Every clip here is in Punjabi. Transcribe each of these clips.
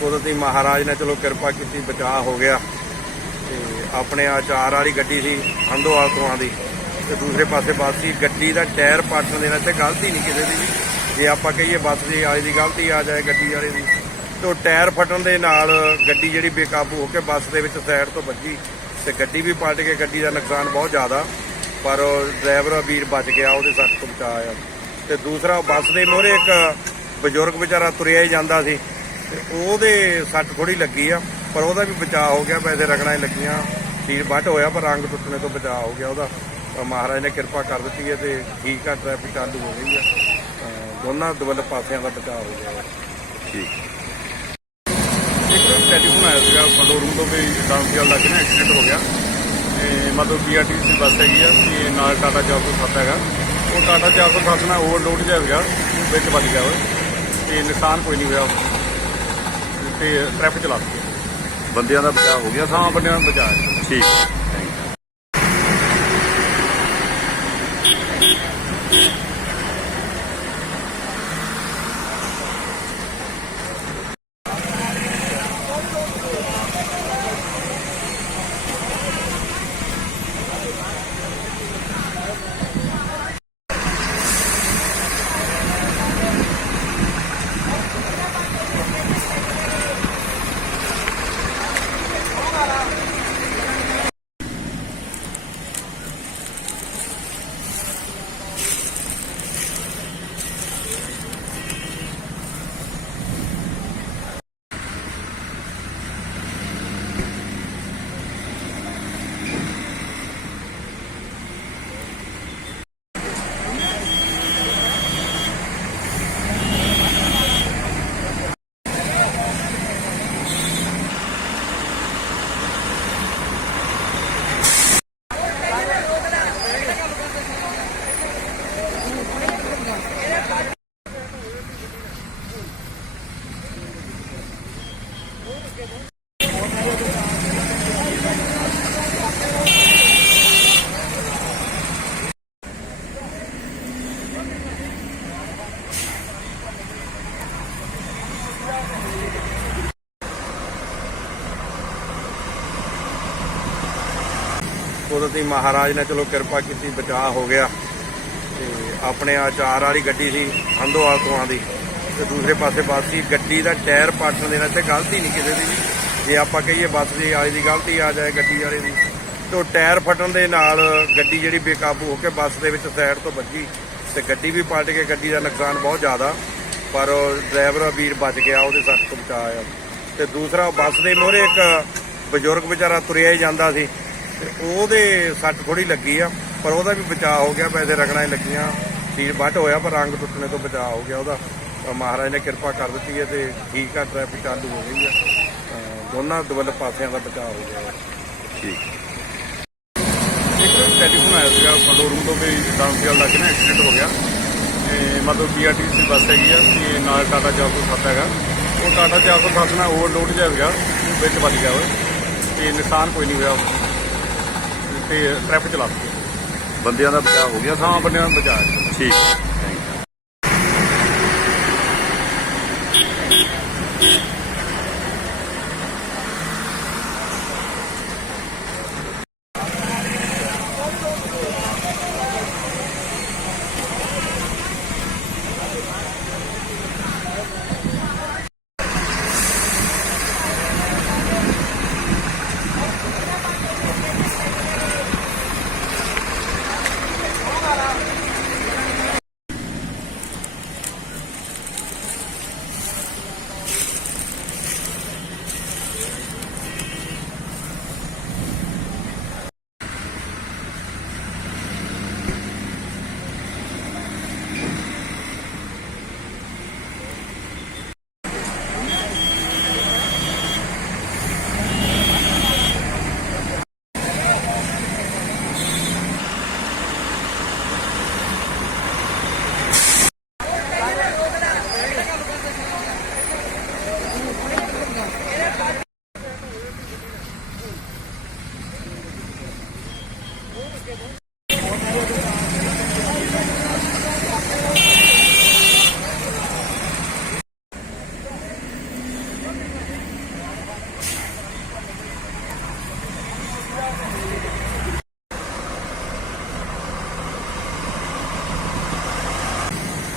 ਕੁਦਰਤੀ ਮਹਾਰਾਜ ਨੇ ਚਲੋ ਕਿਰਪਾ ਕੀਤੀ ਬਚਾਅ ਹੋ ਗਿਆ। ਆਪਣੇ ਆਚਾਰ ਵਾਲੀ ਗੱਡੀ ਸੀ, ਹੰਦੋਵਾਲ ਤੋਂ ਆਉਂਦੀ। ਤੇ ਦੂਸਰੇ ਪਾਸੇ ਬੱਸ ਸੀ, ਗੱਡੀ ਦਾ ਟਾਇਰ ਪਾਟਣ ਦੇ ਨਾਲ ਤੇ ਗਲਤੀ ਨਹੀਂ ਕਿਸੇ ਦੀ ਵੀ। ਜੇ ਆਪਾਂ ਕਹੀਏ ਬੱਸ ਦੀ ਵਾਲੇ ਦੀ ਗਲਤੀ ਆ ਜਾਏ ਗੱਡੀ ਵਾਲੇ ਦੀ, ਤੇ ਉਹ ਟਾਇਰ ਫਟਣ ਦੇ ਨਾਲ ਗੱਡੀ ਜਿਹੜੀ ਬੇਕਾਬੂ ਹੋ ਕੇ ਬੱਸ ਦੇ ਵਿੱਚ ਸਾਈਡ ਤੋਂ ਵੱਜੀ। ਤੇ ਗੱਡੀ ਵੀ ਪਲਟ ਕੇ ਗੱਡੀ ਦਾ ਨੁਕਸਾਨ ਬਹੁਤ ਜ਼ਿਆਦਾ, ਪਰ ਡਰਾਈਵਰ ਵੀਰ ਬਚ ਗਿਆ, ਉਹਦੇ ਸੱਟ ਤੋਂ ਬਚਾਇਆ ਤੇ ਦੂਸਰਾ, ਬੱਸ ਦੇ ਮੋਹਰੇ ਇੱਕ ਬਜ਼ੁਰਗ ਵਿਚਾਰਾ ਤੁਰਿਆ ਹੀ ਜਾਂਦਾ ਸੀ। ਤੇ ਉਹਦੇ ਸੱਟ ਥੋੜੀ ਲੱਗੀ ਆ, ਪਰ ਉਹਦਾ ਵੀ ਬਚਾਅ ਹੋ ਗਿਆ ਵੈਸੇ ਰਗੜਾਂ ਹੀ ਲੱਗੀਆਂ। ਸੀਰ ਵੱਟ ਹੋਇਆ ਪਰ ਰੰਗ ਟੁੱਟਣੇ ਤੋਂ ਬਚਾਅ ਹੋ ਗਿਆ ਉਹਦਾ। ਮਹਾਰਾਜ ਨੇ ਕਿਰਪਾ ਕਰ ਦਿੱਤੀ ਹੈ ਤੇ ਠੀਕ ਆ ਟ੍ਰੈਫਿਕ ਚਾਲੂ ਹੋ ਗਈ ਆ। ਦੋਨਾਂ ਦਵਲ ਪਾਸਿਆਂ ਦਾ ਬਚਾਅ ਹੋ ਗਿਆ। ਹੈ। ਇੱਕ ਟੈਲੀਫੋਨ ਆਇਆ ਸੀਗਾ ਫਲੋਰੂਮ ਤੋਂ ਵੀ ਡਾਂਸੀਅਲ ਲੱਗ ਨਾ ਐਕਸੀਡੈਂਟ ਹੋ ਗਿਆ। ਤੇ ਮਤਲਬ ਪੀਆਰਟੀਸੀ ਬੱਸ ਹੈਗੀ ਆ ਤੇ ਨਾਲ ਟਾਟਾ 407 ਹੈਗਾ। ਉਹ ਟਾਟਾ 407 ਨਾਲ ਓਵਰਲੋਡ ਜਿਹਾ ਹੈਗਾ ਵਿੱਚ ਵੱਜ ਗਿਆ ਵਾ। ਤੇ ਨੁਕਸਾਨ ਕੋਈ ਨਹੀਂ ਹੋਇਆ। ਤੇ ਟ੍ਰੈਫਿਕ ਚਲਾ ਦਿੱਤੀ। ਬੰਦਿਆਂ ਦਾ ਬਚਾਅ ਹੋ ਗਿਆ ਹਾਂ ਬੰਦਿਆਂ ਨੂੰ ਬਚਾਇਆ ਠੀਕ ਕੁਦਰਤੀ ਮਹਾਰਾਜ ਨੇ ਚਲੋ ਕਿਰਪਾ ਕੀਤੀ, ਬਚਾਅ ਹੋ ਗਿਆ। ਤੇ ਆਪਣੇ ਆ ਚਾਰ ਵਾਲੀ ਗੱਡੀ ਸੀ, ਹੰਦੋਵਾਲ ਤੋਂ ਆਉਂਦੀ। ਤੇ ਦੂਸਰੇ ਪਾਸੇ ਬੱਸ ਸੀ, ਗੱਡੀ ਦਾ ਟਾਇਰ ਪਾਟਣ ਦੇ ਨਾਲ ਤੇ ਗਲਤੀ ਨਹੀਂ ਕਿਸੇ ਦੀ ਵੀ। ਜੇ ਆਪਾਂ ਕਹੀਏ ਬੱਸ ਦੀ ਵਾਲੇ ਦੀ ਗਲਤੀ ਆ ਜਾਏ ਗੱਡੀ ਵਾਲੇ ਦੀ, ਤੇ ਉਹ ਟਾਇਰ ਫਟਣ ਦੇ ਨਾਲ ਗੱਡੀ ਜਿਹੜੀ ਬੇਕਾਬੂ ਹੋ ਕੇ ਬੱਸ ਦੇ ਵਿੱਚ ਸਾਈਡ ਤੋਂ ਵੱਜੀ। ਤੇ ਗੱਡੀ ਵੀ ਪਲਟ ਕੇ ਗੱਡੀ ਦਾ ਨੁਕਸਾਨ ਬਹੁਤ ਜ਼ਿਆਦਾ, ਪਰ ਡਰਾਈਵਰ ਵੀਰ ਬਚ ਗਿਆ, ਉਹਦੇ ਸੱਟ ਤੋਂ ਬਚਾਇਆ ਤੇ ਦੂਸਰਾ ਬੱਸ ਦੇ ਮੋਹਰੇ ਇੱਕ ਬਜ਼ੁਰਗ ਵਿਚਾਰਾ ਤੁਰਿਆ ਹੀ ਜਾਂਦਾ ਸੀ। ਤੇ ਉਹਦੇ ਸੱਟ ਥੋੜੀ ਲੱਗੀ ਆ ਪਰ ਉਹਦਾ ਵੀ ਬਚਾਅ ਹੋ ਗਿਆ ਵੈਸੇ ਰਗੜਾਂ ਹੀ ਲੱਗੀਆਂ ਸੀਰ ਵੱਟ ਹੋਇਆ ਪਰ ਰੰਗ ਟੁੱਟਣੇ ਤੋਂ ਬਚਾਅ ਹੋ ਗਿਆ ਉਹਦਾ। ਮਹਾਰਾਜ ਨੇ ਕਿਰਪਾ ਕਰ ਦਿੱਤੀ ਹੈ ਤੇ ਠੀਕ ਆ ਟ੍ਰੈਫਿਕ ਚਾਲੂ ਹੋ ਗਈ ਆ। ਦੋਨਾਂ ਦਵਲ ਪਾਸਿਆਂ ਦਾ ਬਚਾਅ ਹੋ ਗਿਆ। ਠੀਕ। ਇੱਕ ਟੈਲੀਫੋਨ ਆਇਆ ਸੀਗਾ ਫਲੋਰੂਮ ਤੋਂ ਵੀ ਡਾਂਸੀਅਲ ਲੱਗ ਨਾ ਐਕਸੀਡੈਂਟ ਹੋ ਗਿਆ। ਤੇ ਮਤਲਬ ਪੀਆਰਟੀਸੀ ਬੱਸ ਹੈਗੀ ਆ ਤੇ ਨਾਲ ਟਾਟਾ 407 ਹੈਗਾ। ਉਹ ਟਾਟਾ 407 ਨਾਲ ਓਵਰਲੋਡ ਜਿਹਾ ਹੈਗਾ ਵਿੱਚ ਵੱਜ ਗਿਆ ਵਾ। ਤੇ ਨੁਕਸਾਨ ਕੋਈ ਨਹੀਂ ਹੋਇਆ। ਤੇ ਟ੍ਰੈਫਿਕ ਚਲਾ ਦਿੱਤੀ। ਬੰਦਿਆਂ ਦਾ ਬਚਾਅ ਹੋ ਗਿਆ। ਹਾਂ ਬੰਦਿਆਂ ਨੂੰ ਬਚਾਇਆ ਠੀਕ।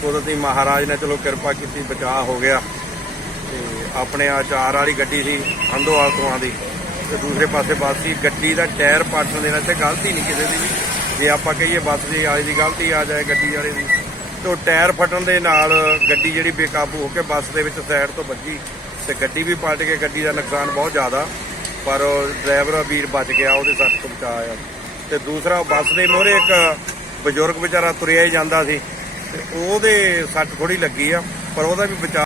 ਕੁਦਰਤੀ ਮਹਾਰਾਜ ਨੇ ਚਲੋ ਕਿਰਪਾ ਕੀਤੀ, ਬਚਾਅ ਹੋ ਗਿਆ ਤੇ ਆਪਣੇ ਆਚਾਰ ਵਾਲੀ ਗੱਡੀ ਸੀ ਹੰਦੋਵਾਲ ਤੋਂ ਆਂਦੀ ਤੇ ਦੂਸਰੇ ਪਾਸੇ ਬੱਸ ਸੀ ਗੱਡੀ ਦਾ ਟਾਇਰ ਪਾਟਣ ਦੇ ਨਾਲ ਤੇ ਗਲਤੀ ਨਹੀਂ ਕਿਸੇ ਦੀ ਵੀ। ਜੇ ਆਪਾਂ ਕਹੀਏ ਬੱਸ ਦੀ ਵਾਲੇ ਦੀ ਗਲਤੀ ਆ ਜਾਏ ਗੱਡੀ ਵਾਲੇ ਦੀ, ਤੇ ਉਹ ਟਾਇਰ ਫਟਣ ਦੇ ਨਾਲ ਗੱਡੀ ਜਿਹੜੀ ਬੇਕਾਬੂ ਹੋ ਕੇ ਬੱਸ ਦੇ ਵਿੱਚ ਸਾਈਡ ਤੋਂ ਵੱਜੀ ਤੇ ਗੱਡੀ ਵੀ ਪਲਟ ਕੇ ਗੱਡੀ ਦਾ ਨੁਕਸਾਨ ਬਹੁਤ ਜ਼ਿਆਦਾ, ਪਰ ਡਰਾਈਵਰ ਵੀਰ ਬਚ ਗਿਆ, ਉਹਦੇ ਸੱਟ ਤੋਂ ਬਚਾ ਆਇਆ। ਤੇ ਦੂਸਰਾ, ਬੱਸ ਦੇ ਮੋਹਰੇ ਇੱਕ ਬਜ਼ੁਰਗ ਵਿਚਾਰਾ ਤੁਰਿਆ ਹੀ ਜਾਂਦਾ ਸੀ, ਤੇ ਉਹਦੇ ਸੱਟ ਥੋੜੀ ਲੱਗੀ ਆ, ਪਰ ਉਹਦਾ ਵੀ ਬਚਾ